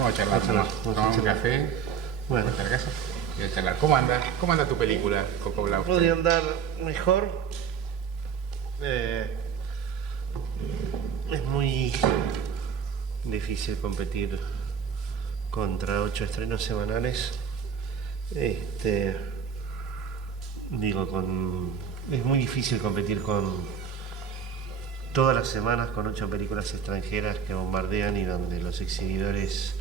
Vamos a charlar, tomamos un café. Bueno, ¿Vuestra casa? Y a charlar. ¿Cómo anda? ¿Cómo anda tu película, Coco Blau? podría andar mejor. Es muy difícil competir contra 8 estrenos semanales. Es muy difícil competir con todas las semanas con 8 películas extranjeras que bombardean y donde los exhibidores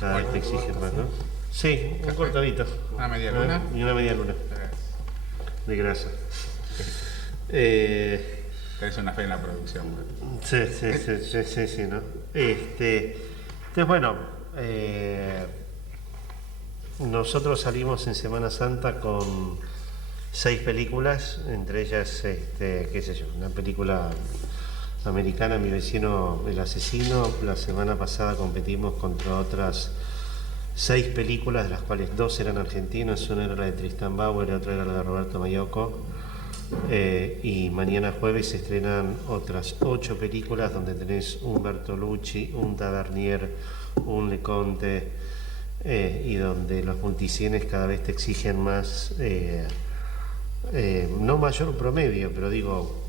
cada vez te exigen más, ¿no? Sí, un cortadito. ¿Una media luna? Y una media luna de grasa. Tenés una fe en la producción. Sí, ¿no? Entonces, bueno, nosotros salimos en Semana Santa con 6 películas, entre ellas, qué sé yo, una película americana, Mi vecino el asesino. La semana pasada competimos contra otras 6 películas, de las cuales 2 eran argentinas, una era la de Tristan Bauer y otra era la de Roberto Mayoco. Y mañana jueves se estrenan otras 8 películas donde tenés un Bertolucci, un Tavernier, un Leconte, y donde los multicines cada vez te exigen más, no mayor promedio, pero digo,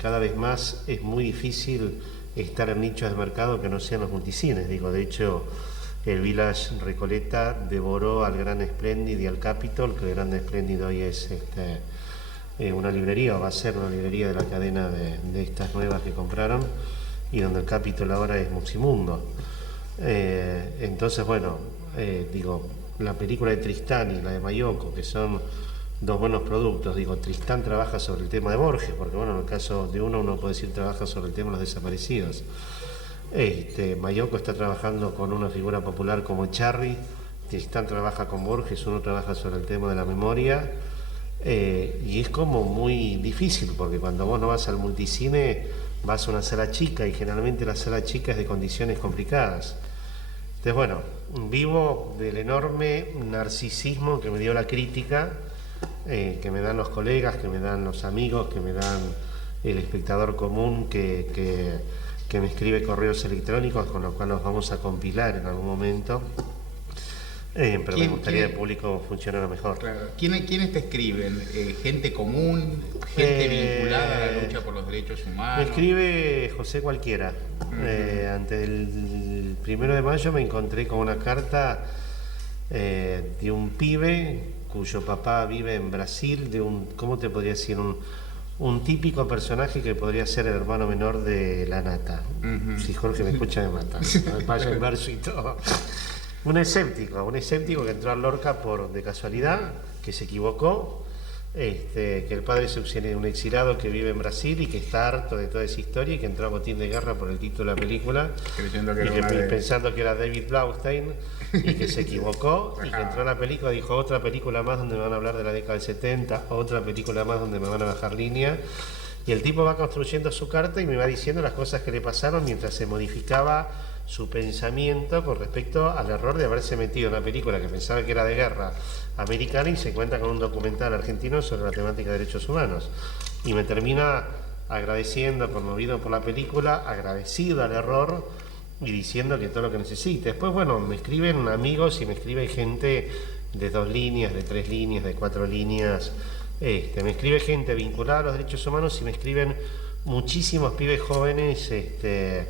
cada vez más es muy difícil estar en nichos de mercado que no sean los multicines. Digo, de hecho, el Village Recoleta devoró al Gran Splendid y al Capitol, que el Gran Splendid hoy es una librería, o va a ser una librería de la cadena de estas nuevas que compraron, y donde el Capitol ahora es Musimundo. Entonces, bueno, digo, la película de Tristán y la de Mayoco, que son 2 buenos productos. Digo, Tristán trabaja sobre el tema de Borges, porque bueno, en el caso de uno puede decir trabaja sobre el tema de los desaparecidos. Mayoco está trabajando con una figura popular como Charry, Tristán trabaja con Borges, uno trabaja sobre el tema de la memoria. Y es como muy difícil, porque cuando vos no vas al multicine, vas a una sala chica, y generalmente la sala chica es de condiciones complicadas. Entonces, bueno, vivo del enorme narcisismo que me dio la crítica, que me dan los colegas, que me dan los amigos, que me dan el espectador común que me escribe correos electrónicos, con los cuales los vamos a compilar en algún momento. Pero me gustaría que el público funcionara mejor. Claro. ¿Quiénes te escriben? ¿Gente común? ¿Gente vinculada a la lucha por los derechos humanos? Me escribe José Cualquiera. Antes del 1 de mayo me encontré con una carta de un pibe cuyo papá vive en Brasil, de un, ¿cómo te podría decir? Un típico personaje que podría ser el hermano menor de La Nata. Si Jorge me escucha me mata, me pasa el verso y todo. Un escéptico que entró al Lorca de casualidad, que se equivocó, que el padre es un exilado que vive en Brasil y que está harto de toda esa historia, y que entró a botín de guerra por el título de la película, pensando que era David Blaustein, y que se equivocó, y que entró a la película y dijo: otra película más donde me van a hablar de la década del 70, otra película más donde me van a bajar línea. Y el tipo va construyendo su carta y me va diciendo las cosas que le pasaron mientras se modificaba su pensamiento con respecto al error de haberse metido en una película que pensaba que era de guerra americana y se encuentra con un documental argentino sobre la temática de derechos humanos. Y me termina agradeciendo, conmovido por la película, agradecido al error y diciendo que todo lo que necesite. Después, bueno, me escriben amigos y me escribe gente de 2 líneas, de 3 líneas, de 4 líneas. Me escribe gente vinculada a los derechos humanos y me escriben muchísimos pibes jóvenes que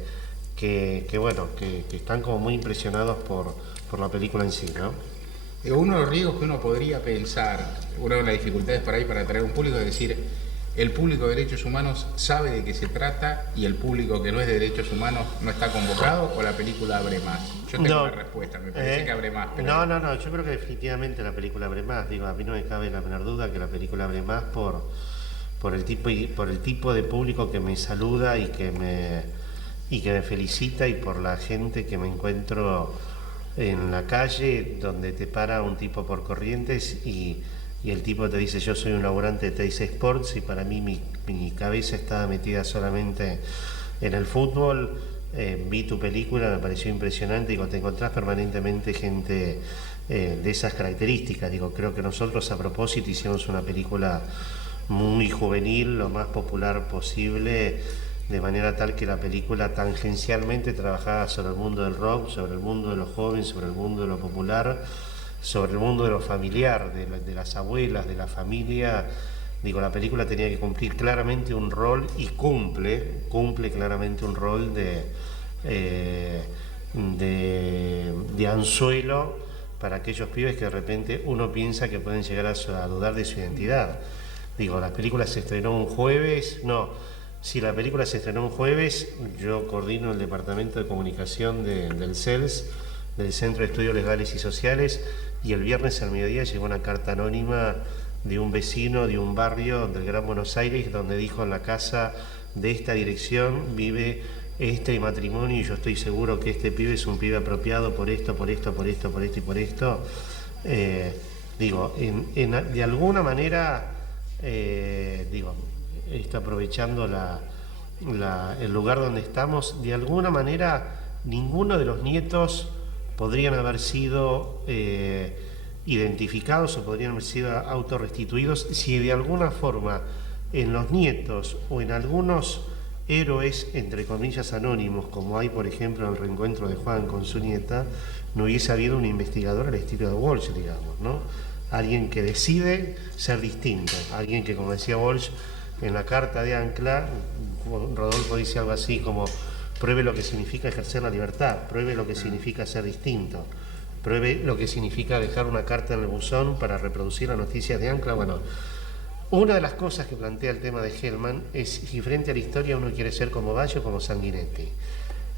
están como muy impresionados por la película en sí, ¿no? Uno de los riesgos que uno podría pensar, una de las dificultades para atraer un público, es decir, el público de derechos humanos sabe de qué se trata y el público que no es de derechos humanos no está convocado, o la película abre más. Yo tengo una respuesta, me parece que abre más. Pero... No, yo creo que definitivamente la película abre más. Digo, a mí no me cabe la menor duda que la película abre más por el tipo de público que me saluda y que me felicita, y por la gente que me encuentro en la calle, donde te para un tipo por Corrientes y el tipo te dice: yo soy un laburante de Teis Sports, y para mí mi cabeza estaba metida solamente en el fútbol. Vi tu película, me pareció impresionante. Digo, te encontrás permanentemente gente de esas características. Digo, creo que nosotros a propósito hicimos una película muy juvenil, lo más popular posible, de manera tal que la película tangencialmente trabajaba sobre el mundo del rock, sobre el mundo de los jóvenes, sobre el mundo de lo popular, sobre el mundo de lo familiar, de las abuelas, de la familia. Digo, la película tenía que cumplir claramente un rol y cumple claramente un rol de anzuelo para aquellos pibes que de repente uno piensa que pueden llegar a dudar de su identidad. Digo, la película se estrenó un jueves, si la película se estrenó un jueves, yo coordino el departamento de comunicación del CELS, del Centro de Estudios Legales y Sociales, y el viernes al mediodía llegó una carta anónima de un vecino de un barrio del Gran Buenos Aires, donde dijo: en la casa de esta dirección vive este matrimonio y yo estoy seguro que este pibe es un pibe apropiado por esto y por esto. Digo, de alguna manera, está aprovechando el lugar donde estamos, de alguna manera ninguno de los nietos podrían haber sido identificados o podrían haber sido autorrestituidos si de alguna forma en los nietos o en algunos héroes, entre comillas, anónimos, como hay por ejemplo en el reencuentro de Juan con su nieta, no hubiese habido un investigador al estilo de Walsh, digamos, ¿no? Alguien que decide ser distinto, alguien que, como decía Walsh en la carta de Ancla, Rodolfo dice algo así como: pruebe lo que significa ejercer la libertad, pruebe lo que significa ser distinto, pruebe lo que significa dejar una carta en el buzón para reproducir las noticias de Ancla. Bueno, una de las cosas que plantea el tema de Hellman es si frente a la historia uno quiere ser como Valle o como Sanguinetti.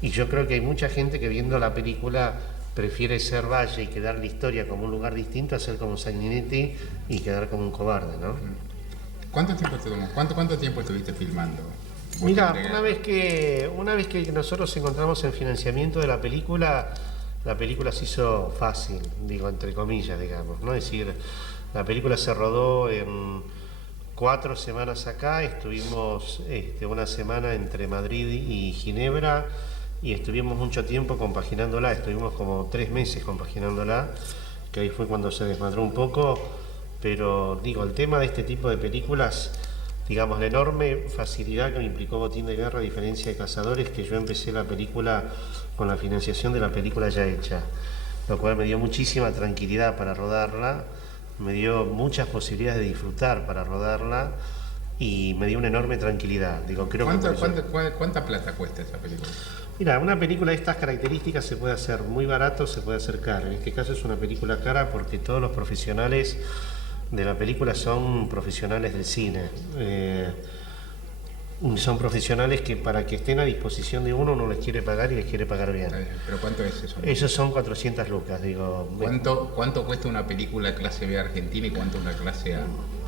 Y yo creo que hay mucha gente que viendo la película prefiere ser Valle y quedar la historia como un lugar distinto a ser como Sanguinetti y quedar como un cobarde, ¿no? ¿Cuánto tiempo te tomó? ¿Cuánto tiempo estuviste filmando? Mira, una vez que nosotros encontramos el financiamiento de la película se hizo fácil, digo, entre comillas, digamos, ¿no? Es decir, la película se rodó en 4 semanas acá, estuvimos una semana entre Madrid y Ginebra y estuvimos mucho tiempo compaginándola, estuvimos como 3 meses compaginándola, que ahí fue cuando se desmadró un poco, pero digo, el tema de este tipo de películas, digamos, la enorme facilidad que me implicó Botín de Guerra, a diferencia de Cazadores, que yo empecé la película con la financiación de la película ya hecha, lo cual me dio muchísima tranquilidad para rodarla, me dio muchas posibilidades de disfrutar para rodarla y me dio una enorme tranquilidad. Digo, creo ¿Cuánta plata cuesta esa película? Mira, una película de estas características se puede hacer muy barato, se puede hacer cara. En este caso es una película cara porque todos los profesionales de la película son profesionales del cine. Son profesionales que para que estén a disposición de uno les quiere pagar y les quiere pagar bien. ¿Pero cuánto es eso? Esos son 400 lucas, digo. ¿Cuánto cuesta una película clase B argentina y cuánto una clase A?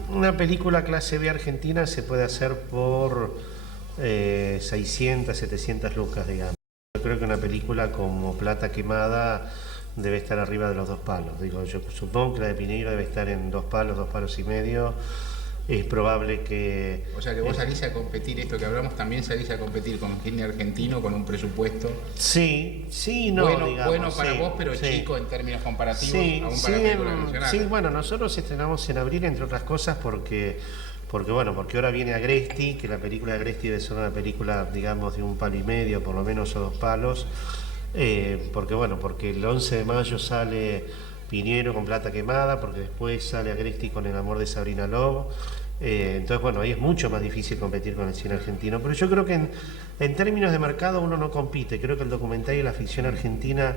Una película clase B argentina se puede hacer por 600, 700 lucas, digamos. Yo creo que una película como Plata Quemada debe estar arriba de los 2 palos. Digo, yo supongo que la de Pineiro debe estar en 2 palos y medio. Es probable que... O sea que vos salís a competir, esto que hablamos, también salís a competir con cine argentino, con un presupuesto... Sí, no, bueno para vos, pero chico en términos comparativos, aún para películas nacionales. Sí, bueno, nosotros estrenamos en abril, entre otras cosas, porque ahora viene Agresti, que la película de Agresti debe ser una película, digamos, de 1 palo y medio, por lo menos, o 2 palos, porque el 11 de mayo sale Piñero con Plata Quemada, porque después sale Agresti con El amor de Sabrina Lobo. Entonces, bueno, ahí es mucho más difícil competir con el cine argentino, pero yo creo que en términos de mercado uno no compite. Creo que el documental y la ficción argentina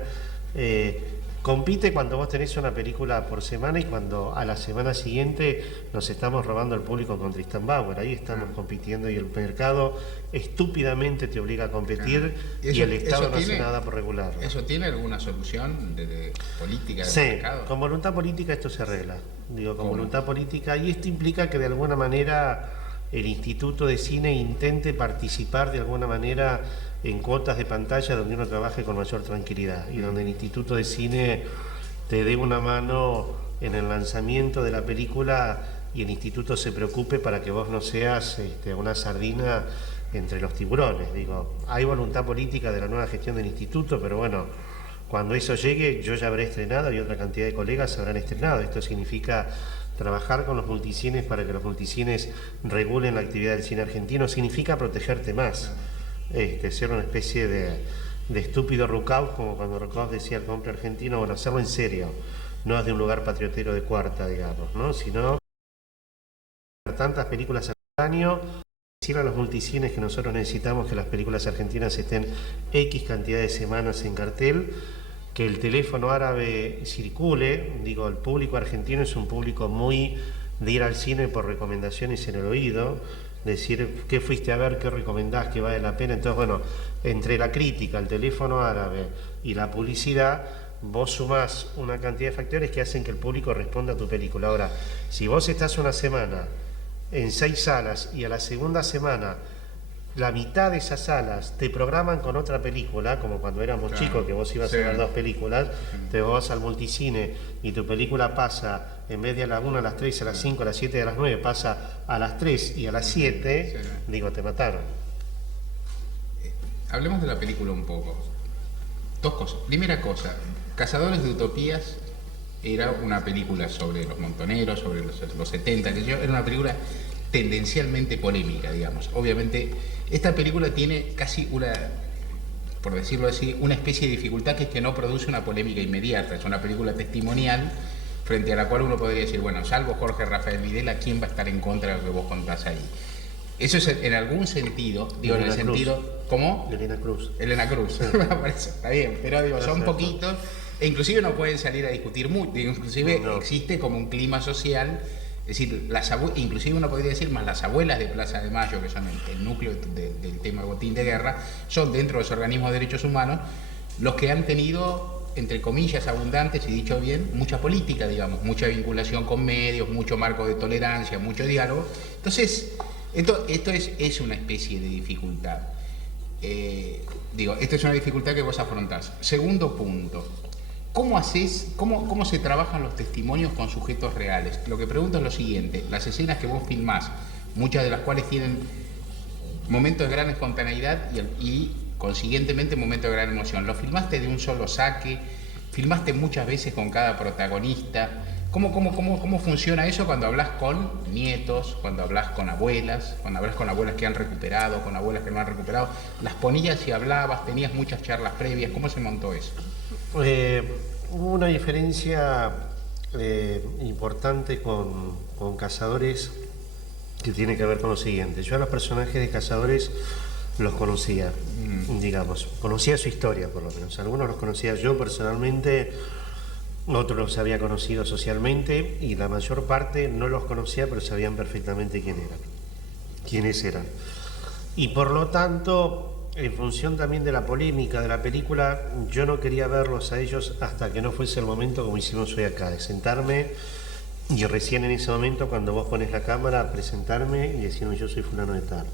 compite cuando vos tenés una película por semana y cuando a la semana siguiente nos estamos robando el público con Tristan Bauer. Ahí estamos compitiendo y el mercado estúpidamente te obliga a competir y el Estado no hace nada por regularlo. ¿Eso tiene alguna solución de política del mercado? Con voluntad política esto se arregla. Digo, con voluntad política, y esto implica que de alguna manera el Instituto de Cine intente participar de alguna manera en cuotas de pantalla donde uno trabaje con mayor tranquilidad y donde el Instituto de Cine te dé una mano en el lanzamiento de la película y el instituto se preocupe para que vos no seas una sardina entre los tiburones. Digo, hay voluntad política de la nueva gestión del instituto, pero bueno, cuando eso llegue yo ya habré estrenado y otra cantidad de colegas habrán estrenado. Esto significa trabajar con los multicines para que los multicines regulen la actividad del cine argentino, significa protegerte más. ser una especie de estúpido Rucauf, como cuando Rucauf decía el hombre argentino, bueno, hacerlo en serio, no es de un lugar patriotero de cuarta, digamos, ¿no? Sino tantas películas al año, decir a los multicines que nosotros necesitamos que las películas argentinas estén X cantidad de semanas en cartel, que el teléfono árabe circule. Digo, el público argentino es un público muy de ir al cine por recomendaciones en el oído, decir qué fuiste a ver, qué recomendás, qué vale la pena. Entonces, bueno, entre la crítica, el teléfono árabe y la publicidad, vos sumás una cantidad de factores que hacen que el público responda a tu película. Ahora, si vos estás una semana en 6 salas y a la segunda semana la mitad de esas salas te programan con otra película, como cuando éramos chicos que vos ibas a ver 2 películas, te vas al multicine y tu película pasa, en vez de a la 1, a las 3, a las 5, a las 7 y a las 9, pasa a las 3 y a las 7, digo, te mataron. Hablemos de la película un poco. 2 cosas. Primera cosa, Cazadores de Utopías era una película sobre los montoneros, sobre los 70, que era una película tendencialmente polémica, digamos. Obviamente, esta película tiene casi una, por decirlo así, una especie de dificultad, que es que no produce una polémica inmediata. Es una película testimonial frente a la cual uno podría decir, bueno, salvo Jorge Rafael Videla, ¿quién va a estar en contra de lo que vos contás ahí? Eso es en algún sentido, digo, Elena en el sentido... Cruz. ¿Cómo? Elena Cruz. Elena Cruz, por eso, está bien, pero digo, son poquitos, e inclusive no pueden salir a discutir mucho, inclusive existe como un clima social. Es decir, inclusive uno podría decir más las abuelas de Plaza de Mayo, que son el núcleo del tema de botín de guerra, son dentro de los organismos de derechos humanos los que han tenido, entre comillas, abundantes, y dicho bien, mucha política, digamos, mucha vinculación con medios, mucho marco de tolerancia, mucho diálogo. Entonces, esto es una especie de dificultad. Esta es una dificultad que vos afrontás. Segundo punto. ¿Cómo se trabajan los testimonios con sujetos reales? Lo que pregunto es lo siguiente: las escenas que vos filmás, muchas de las cuales tienen momentos de gran espontaneidad y consiguientemente momentos de gran emoción, ¿lo filmaste de un solo saque? ¿Filmaste muchas veces con cada protagonista? ¿Cómo funciona eso cuando hablas con nietos, cuando hablas con abuelas que han recuperado, con abuelas que no han recuperado? ¿Las ponías y hablabas? ¿Tenías muchas charlas previas? ¿Cómo se montó eso? Hubo una diferencia importante con Cazadores, que tiene que ver con lo siguiente. Yo a los personajes de Cazadores los conocía, digamos, conocía su historia por lo menos. Algunos los conocía yo personalmente, otros los había conocido socialmente, y la mayor parte no los conocía, pero sabían perfectamente quiénes eran. Y por lo tanto, en función también de la polémica de la película, yo no quería verlos a ellos hasta que no fuese el momento, como hicimos hoy acá, de sentarme y recién en ese momento, cuando vos pones la cámara, presentarme y decirme yo soy fulano de tal.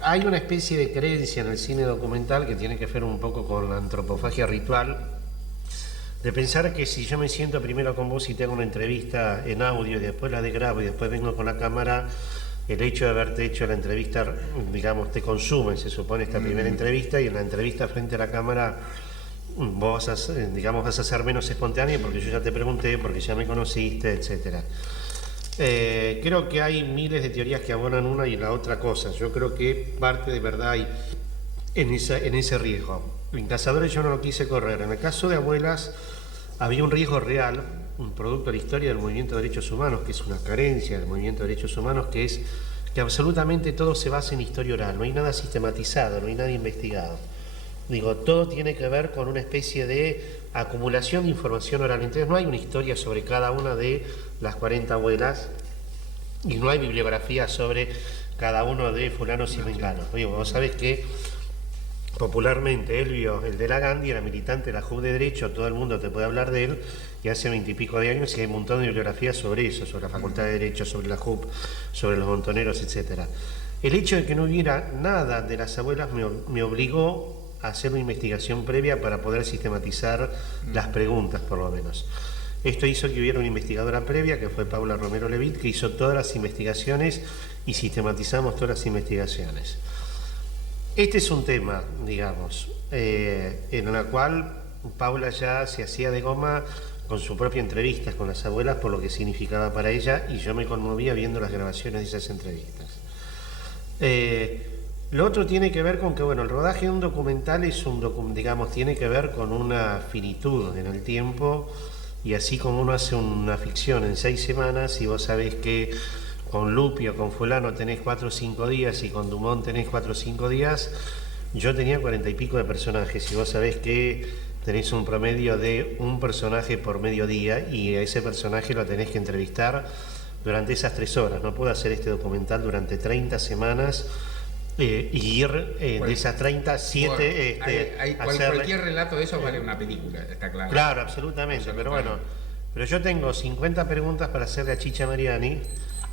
Hay una especie de creencia en el cine documental que tiene que ver un poco con la antropofagia ritual, de pensar que si yo me siento primero con vos y te hago una entrevista en audio y después la grabo y después vengo con la cámara, el hecho de haberte hecho la entrevista, digamos, te consume, se supone, esta primera entrevista, y en la entrevista frente a la cámara vos vas a ser menos espontáneo porque yo ya te pregunté, porque ya me conociste, etcétera. Creo que hay miles de teorías que abonan una y la otra cosa. Yo creo que parte de verdad hay en ese riesgo. En Cazadores yo no lo quise correr. En el caso de Abuelas había un riesgo real, un producto de la historia del movimiento de derechos humanos, que es una carencia del movimiento de derechos humanos, que es que absolutamente todo se basa en historia oral. No hay nada sistematizado, no hay nada investigado. Digo, todo tiene que ver con una especie de acumulación de información oral. Entonces no hay una historia sobre cada una de las 40 abuelas y no hay bibliografía sobre cada uno de fulanos y menganos. Oye, vos sabés que popularmente Elvio, el de la Gandhi, era militante de la JUB de Derecho, todo el mundo te puede hablar de él, y hace 20 y pico de años y hay un montón de bibliografías sobre eso, sobre la Facultad de Derecho, sobre la JUB, sobre los montoneros, etcétera. El hecho de que no hubiera nada de las abuelas me obligó a hacer una investigación previa para poder sistematizar las preguntas, por lo menos. Esto hizo que hubiera una investigadora previa, que fue Paula Romero Levitt, que hizo todas las investigaciones y sistematizamos todas las investigaciones. Este es un tema, digamos, en la cual Paula ya se hacía de goma con su propia entrevista con las abuelas por lo que significaba para ella, y yo me conmovía viendo las grabaciones de esas entrevistas. Lo otro tiene que ver con que, bueno, el rodaje de un documental es digamos, tiene que ver con una finitud en el tiempo, y así como uno hace una ficción en 6 semanas y vos sabés que con Lupi o con fulano tenés 4 o 5 días y con Dumont tenés 4 o 5 días, yo tenía 40 y pico de personajes y vos sabés que tenés un promedio de un personaje por medio día y a ese personaje lo tenés que entrevistar durante esas 3 horas. No puedo hacer este documental durante 30 semanas y ir de esas 30, 7... cualquier relato de eso vale una película, está claro. Claro, absolutamente, pero bueno, pero yo tengo 50 preguntas para hacerle a Chicha Mariani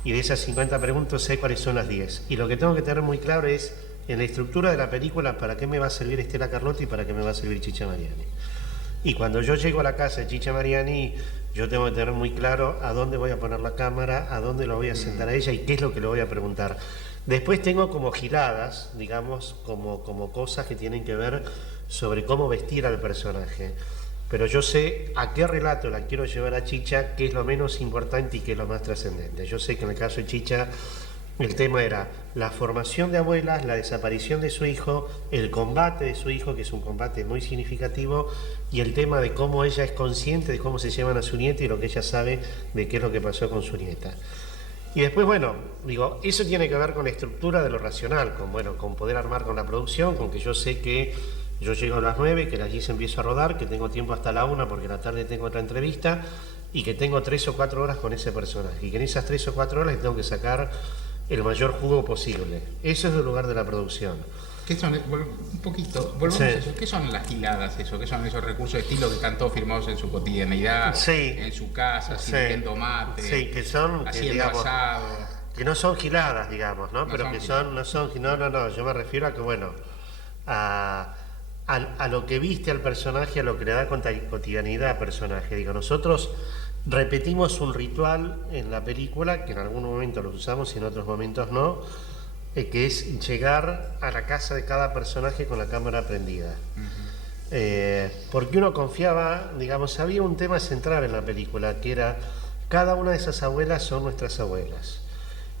y de esas 50 preguntas sé cuáles son las 10. Y lo que tengo que tener muy claro es, en la estructura de la película, para qué me va a servir Estela Carlotti y para qué me va a servir Chicha Mariani. Y cuando yo llego a la casa de Chicha Mariani, yo tengo que tener muy claro a dónde voy a poner la cámara, a dónde lo voy a sentar a ella y qué es lo que le voy a preguntar. Después tengo como giladas, digamos, como cosas que tienen que ver sobre cómo vestir al personaje. Pero yo sé a qué relato la quiero llevar a Chicha, qué es lo menos importante y qué es lo más trascendente. Yo sé que en el caso de Chicha el tema era la formación de abuelas, la desaparición de su hijo, el combate de su hijo, que es un combate muy significativo, y el tema de cómo ella es consciente de cómo se llevan a su nieta y lo que ella sabe de qué es lo que pasó con su nieta. Y después, bueno, digo, eso tiene que ver con la estructura de lo racional, con poder armar con la producción, con que yo sé que yo llego a las 9, que allí se empiezo a rodar, que tengo tiempo hasta la 1 porque a la tarde tengo otra entrevista, y que tengo 3 o 4 horas con ese personaje, y que en esas 3 o 4 horas tengo que sacar el mayor jugo posible. Eso es el lugar de la producción. ¿Qué son, un poquito, volvamos a eso, qué son las giladas eso? ¿Qué son esos recursos de estilo que están todos firmados en su cotidianidad, en su casa, sirviendo mate, que son, haciendo asado? Que no son giladas, digamos, ¿no? Pero que no, yo me refiero a que, bueno, a lo que viste al personaje, a lo que le da cotidianidad al personaje. Digo, nosotros repetimos un ritual en la película, que en algún momento lo usamos y en otros momentos no, que es llegar a la casa de cada personaje con la cámara prendida. Porque uno confiaba, digamos, había un tema central en la película, que era, cada una de esas abuelas son nuestras abuelas.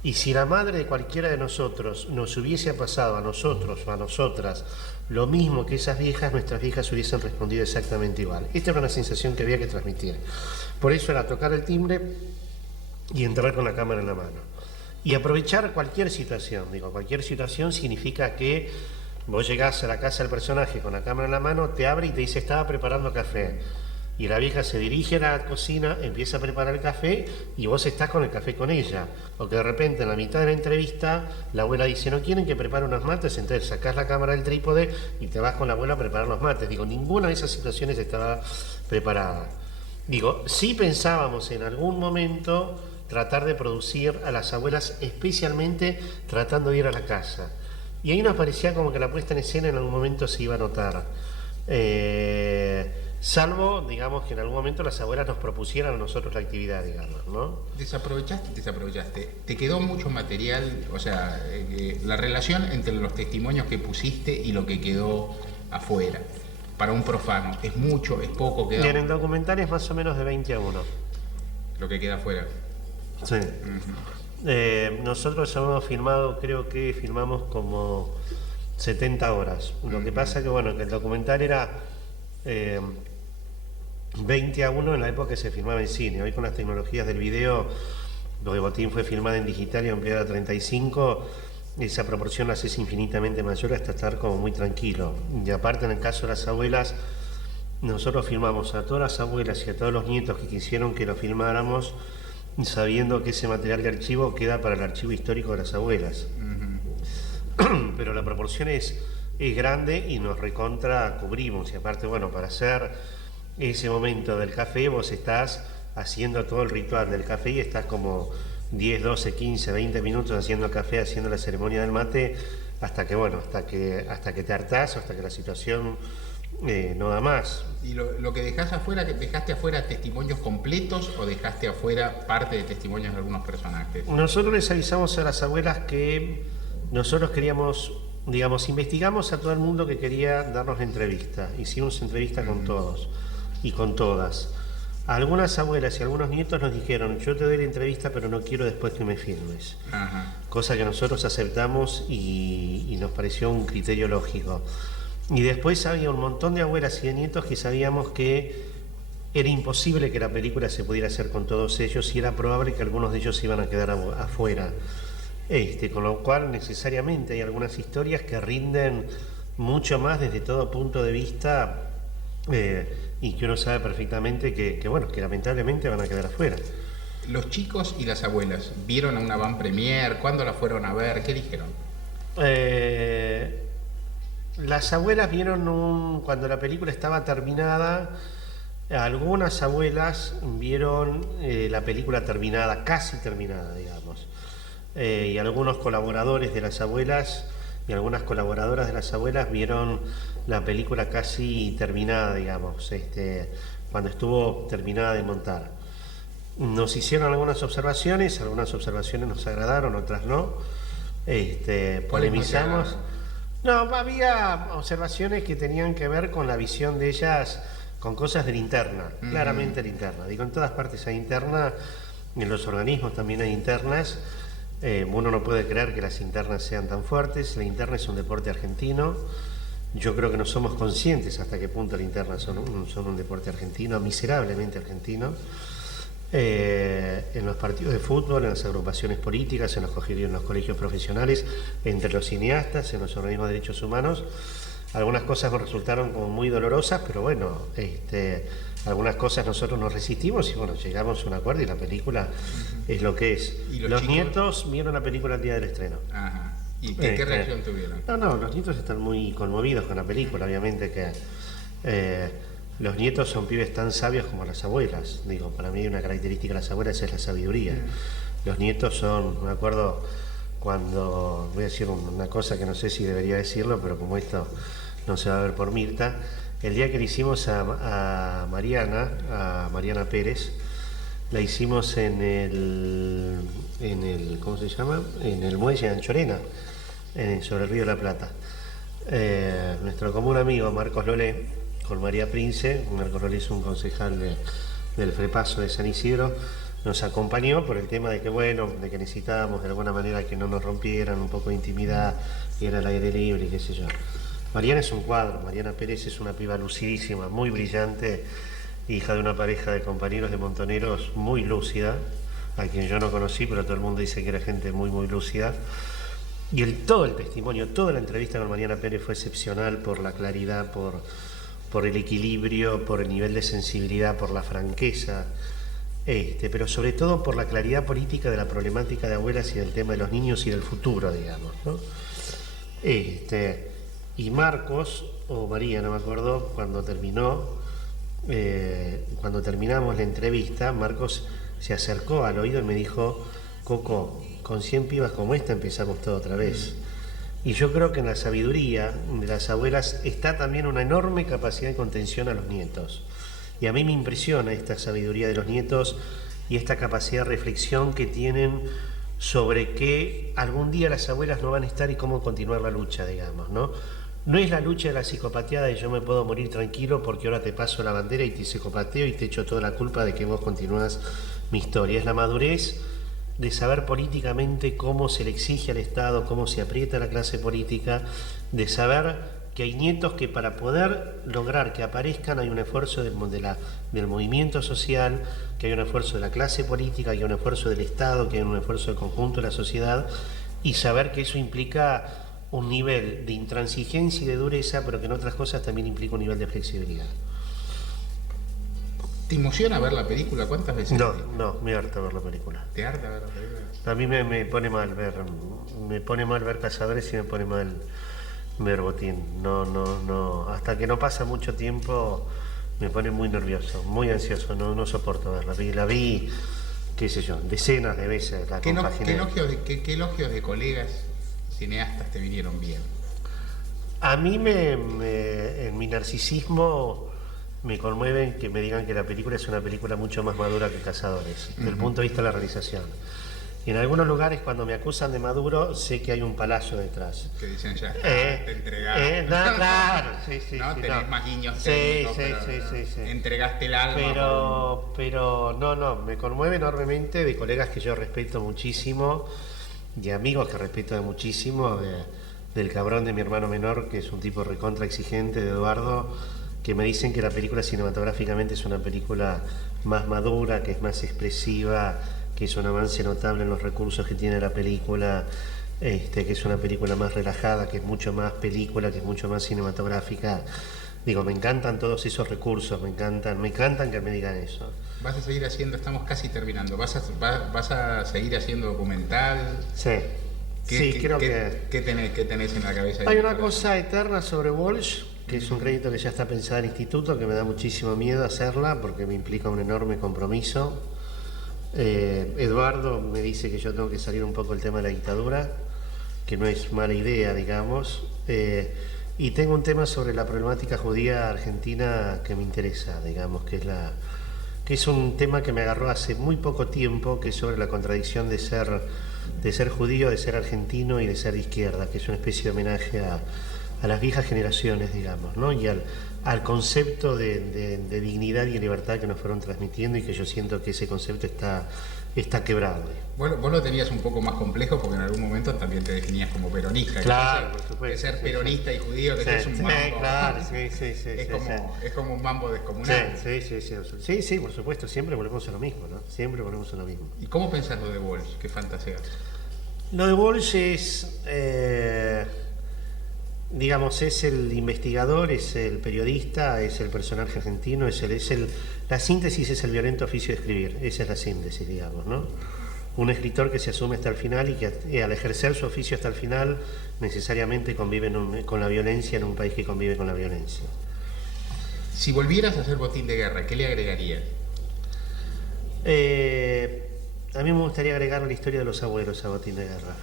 Y si la madre de cualquiera de nosotros nos hubiese pasado a nosotros o a nosotras lo mismo que esas viejas, nuestras viejas hubiesen respondido exactamente igual. Esta era una sensación que había que transmitir. Por eso era tocar el timbre y entrar con la cámara en la mano. Y aprovechar cualquier situación. Digo, cualquier situación significa que vos llegás a la casa del personaje con la cámara en la mano, te abre y te dice, estaba preparando café. Y la vieja se dirige a la cocina, empieza a preparar el café y vos estás con el café con ella. O que de repente en la mitad de la entrevista la abuela dice, ¿no quieren que prepare unos mates? Entonces sacás la cámara del trípode y te vas con la abuela a preparar los mates. Digo, ninguna de esas situaciones estaba preparada. Digo, sí pensábamos en algún momento tratar de producir a las abuelas, especialmente tratando de ir a la casa. Y ahí nos parecía como que la puesta en escena en algún momento se iba a notar. Salvo, digamos, que en algún momento las abuelas nos propusieran a nosotros la actividad, digamos, ¿no? Desaprovechaste. Te quedó mucho material, o sea, la relación entre los testimonios que pusiste y lo que quedó afuera. Para un profano, ¿es mucho, es poco? Y en el documental es más o menos de 20 a 1. Lo que queda afuera. Sí. Nosotros hemos filmado, creo que filmamos como 70 horas. Lo que pasa que, bueno, que el documental era 20 a 1 en la época que se filmaba en cine. Hoy con las tecnologías del video, lo de Botín fue filmada en digital y ampliada a 35, esa proporción la haces infinitamente mayor hasta estar como muy tranquilo. Y aparte, en el caso de las abuelas, nosotros filmamos a todas las abuelas y a todos los nietos que quisieron que lo filmáramos, sabiendo que ese material de archivo queda para el archivo histórico de las abuelas. Pero la proporción es grande y nos recontra cubrimos. Y aparte, bueno, para hacer ese momento del café, vos estás haciendo todo el ritual del café y estás como 10, 12, 15, 20 minutos haciendo el café, haciendo la ceremonia del mate, hasta que, bueno, hasta que te hartás o hasta que la situación no da más. ¿Y lo que dejaste afuera testimonios completos o dejaste afuera parte de testimonios de algunos personajes? Nosotros les avisamos a las abuelas que nosotros queríamos, digamos, investigamos a todo el mundo que quería darnos la entrevista. Hicimos entrevista con todos y con todas. Algunas abuelas y algunos nietos nos dijeron, yo te doy la entrevista pero no quiero después que me filmes. Ajá. Cosa que nosotros aceptamos y nos pareció un criterio lógico. Y después había un montón de abuelas y de nietos que sabíamos que era imposible que la película se pudiera hacer con todos ellos y era probable que algunos de ellos iban a quedar afuera. Con lo cual necesariamente hay algunas historias que rinden mucho más desde todo punto de vista y que uno sabe perfectamente que lamentablemente van a quedar afuera. Los chicos y las abuelas, ¿vieron a una van premier? ¿Cuándo la fueron a ver? ¿Qué dijeron? Las abuelas vieron cuando la película estaba terminada, algunas abuelas vieron la película terminada, casi terminada, digamos. Y algunos colaboradores de las abuelas y algunas colaboradoras de las abuelas vieron la película casi terminada, digamos, cuando estuvo terminada de montar. Nos hicieron algunas observaciones nos agradaron, otras no. Polemizamos. No, había observaciones que tenían que ver con la visión de ellas, con cosas de la interna, claramente la interna. Digo, en todas partes hay interna, en los organismos también hay internas. Uno no puede creer que las internas sean tan fuertes. La interna es un deporte argentino. Yo creo que no somos conscientes hasta qué punto la interna son un deporte argentino, miserablemente argentino. En los partidos de fútbol, en las agrupaciones políticas, en los colegios profesionales, entre los cineastas, en los organismos de derechos humanos. Algunas cosas nos resultaron como muy dolorosas, pero bueno, algunas cosas nosotros nos resistimos y bueno, llegamos a un acuerdo y la película es lo que es. ¿Y los nietos vieron la película el día del estreno. Ajá. ¿Y qué reacción tuvieron? No, los nietos están muy conmovidos con la película, obviamente que los nietos son pibes tan sabios como las abuelas. Digo, para mí una característica de las abuelas es la sabiduría. Los nietos son, me acuerdo cuando, voy a decir una cosa que no sé si debería decirlo, pero como esto no se va a ver por Mirta, el día que le hicimos a Mariana Pérez, la hicimos en el ¿cómo se llama? En el muelle de Anchorena, sobre el Río de la Plata. Nuestro común amigo Marcos Lolé, con María Prince, Marcos Lolé es un concejal del Frepaso de San Isidro, nos acompañó por el tema de que necesitábamos de alguna manera que no nos rompieran un poco de intimidad y era el aire libre y qué sé yo. Mariana es un cuadro, Mariana Pérez es una piba lucidísima, muy brillante, hija de una pareja de compañeros de Montoneros muy lúcida, a quien yo no conocí, pero todo el mundo dice que era gente muy, muy lúcida. Y todo el testimonio, toda la entrevista con Mariana Pérez fue excepcional por la claridad, por el equilibrio, por el nivel de sensibilidad, por la franqueza, pero sobre todo por la claridad política de la problemática de abuelas y del tema de los niños y del futuro, digamos, ¿no? Y Marcos, o María, no me acuerdo, cuando terminamos la entrevista, Marcos se acercó al oído y me dijo: Coco, con 100 pibas como esta empezamos todo otra vez. Y yo creo que en la sabiduría de las abuelas está también una enorme capacidad de contención a los nietos. Y a mí me impresiona esta sabiduría de los nietos y esta capacidad de reflexión que tienen sobre que algún día las abuelas no van a estar y cómo continuar la lucha, digamos, ¿no? No es la lucha de la psicopateada de yo me puedo morir tranquilo porque ahora te paso la bandera y te psicopateo y te echo toda la culpa de que vos continúas mi historia. Es la madurez de saber políticamente cómo se le exige al Estado, cómo se aprieta a la clase política, de saber que hay nietos que para poder lograr que aparezcan hay un esfuerzo del movimiento social, que hay un esfuerzo de la clase política, que hay un esfuerzo del Estado, que hay un esfuerzo del conjunto de la sociedad, y saber que eso implica un nivel de intransigencia y de dureza, pero que en otras cosas también implica un nivel de flexibilidad. ¿Te emociona ver la película? ¿Cuántas veces? No, me harta ver la película. ¿Te harta ver la película? A mí me pone mal ver Cazadores y me pone mal ver Botín. No, hasta que no pasa mucho tiempo me pone muy nervioso, muy ansioso, no soporto verla. La vi, qué sé yo, decenas de veces. ¿Qué elogios de colegas cineastas te vinieron bien? A mí en mi narcisismo me conmueven que me digan que la película es una película mucho más madura que Cazadores, desde el punto de vista de la realización. Y en algunos lugares, cuando me acusan de Maduro, sé que hay un palacio detrás. Que dicen ya, te entregaste. No, claro, sí, sí. ¿No? Sí, Tenés no. más guiños Sí, técnicos, sí. entregaste el alma. Pero no, me conmueve enormemente de colegas que yo respeto muchísimo, de amigos que respeto muchísimo, del cabrón de mi hermano menor, que es un tipo recontra exigente, de Eduardo, que me dicen que la película cinematográficamente es una película más madura, que es más expresiva, que es un avance notable en los recursos que tiene la película, que es una película más relajada, que es mucho más película, que es mucho más cinematográfica. Digo, me encantan todos esos recursos, me encantan que me digan eso. Vas a seguir haciendo, estamos casi terminando, vas a seguir haciendo documental. Sí. Creo que... ¿Qué tenés en la cabeza? Hay una cosa eterna sobre Walsh, que es un crédito que ya está pensado en instituto, que me da muchísimo miedo hacerla, porque me implica un enorme compromiso. Eduardo me dice que yo tengo que salir un poco del tema de la dictadura, que no es mala idea, digamos. Y tengo un tema sobre la problemática judía argentina que me interesa, digamos, que es un tema que me agarró hace muy poco tiempo, que es sobre la contradicción de ser judío, de ser argentino y de ser de izquierda, que es una especie de homenaje a las viejas generaciones, digamos, ¿no? Y al concepto de dignidad y libertad que nos fueron transmitiendo, y que yo siento que ese concepto está quebrado. Bueno, vos lo tenías un poco más complejo porque en algún momento también te definías como peronista. Claro, por supuesto. De ser peronista y judío, que es un mambo. Claro, Es como un mambo descomunal. Sí, por supuesto, siempre volvemos a lo mismo, ¿no? Siempre volvemos a lo mismo. ¿Y cómo pensás lo de Walsh? ¿Qué fantasía? Lo de Walsh es... digamos, es el investigador, es el periodista, es el personaje argentino, la síntesis es el violento oficio de escribir, esa es la síntesis, digamos, ¿no? Un escritor que se asume hasta el final y que al ejercer su oficio hasta el final necesariamente convive con la violencia en un país que convive con la violencia. Si volvieras a hacer Botín de Guerra, ¿qué le agregarías? A mí me gustaría agregar la historia de los abuelos a Botín de Guerra.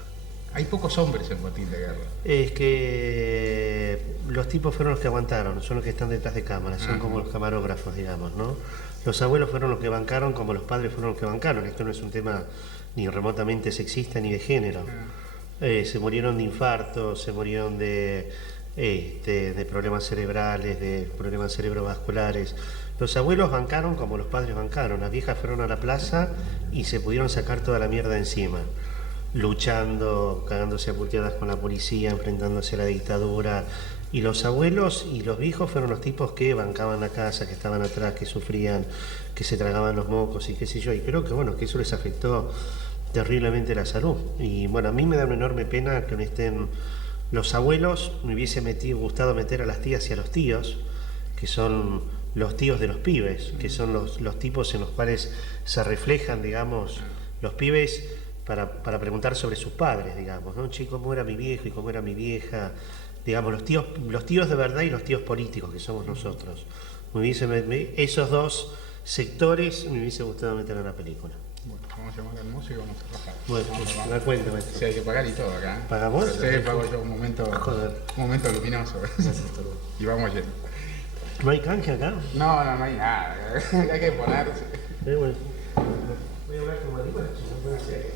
Hay pocos hombres en Botín de Guerra. Es que los tipos fueron los que aguantaron, son los que están detrás de cámaras, son como los camarógrafos, digamos, ¿no? Los abuelos fueron los que bancaron como los padres fueron los que bancaron. Esto no es un tema ni remotamente sexista ni de género. Se murieron de infartos, se murieron de problemas cerebrales, de problemas cerebrovasculares. Los abuelos bancaron como los padres bancaron. Las viejas fueron a la plaza y se pudieron sacar toda la mierda encima, luchando, cagándose a puteadas con la policía, enfrentándose a la dictadura. Y los abuelos y los viejos fueron los tipos que bancaban la casa, que estaban atrás, que sufrían, que se tragaban los mocos y qué sé yo. Y creo que bueno, que eso les afectó terriblemente la salud. Y bueno, a mí me da una enorme pena que no estén los abuelos. Me hubiese gustado meter a las tías y a los tíos, que son los tíos de los pibes, que son los tipos en los cuales se reflejan, digamos, los pibes para preguntar sobre sus padres, digamos, ¿no? Che, ¿cómo era mi viejo y cómo era mi vieja? Digamos, los tíos de verdad y los tíos políticos, que somos nosotros. Esos dos sectores me hubiese gustado meter en la película. Bueno, vamos a llamar al músico y vamos a trabajar. Bueno, me da cuenta, maestro. Sí, hay que pagar y todo acá. ¿Pagamos? Sí, pago yo un momento luminoso. Y vamos yendo. ¿No hay canje acá? No hay nada. Hay que ponerse. Bueno. Voy a hablar con Maribel, no puede ser.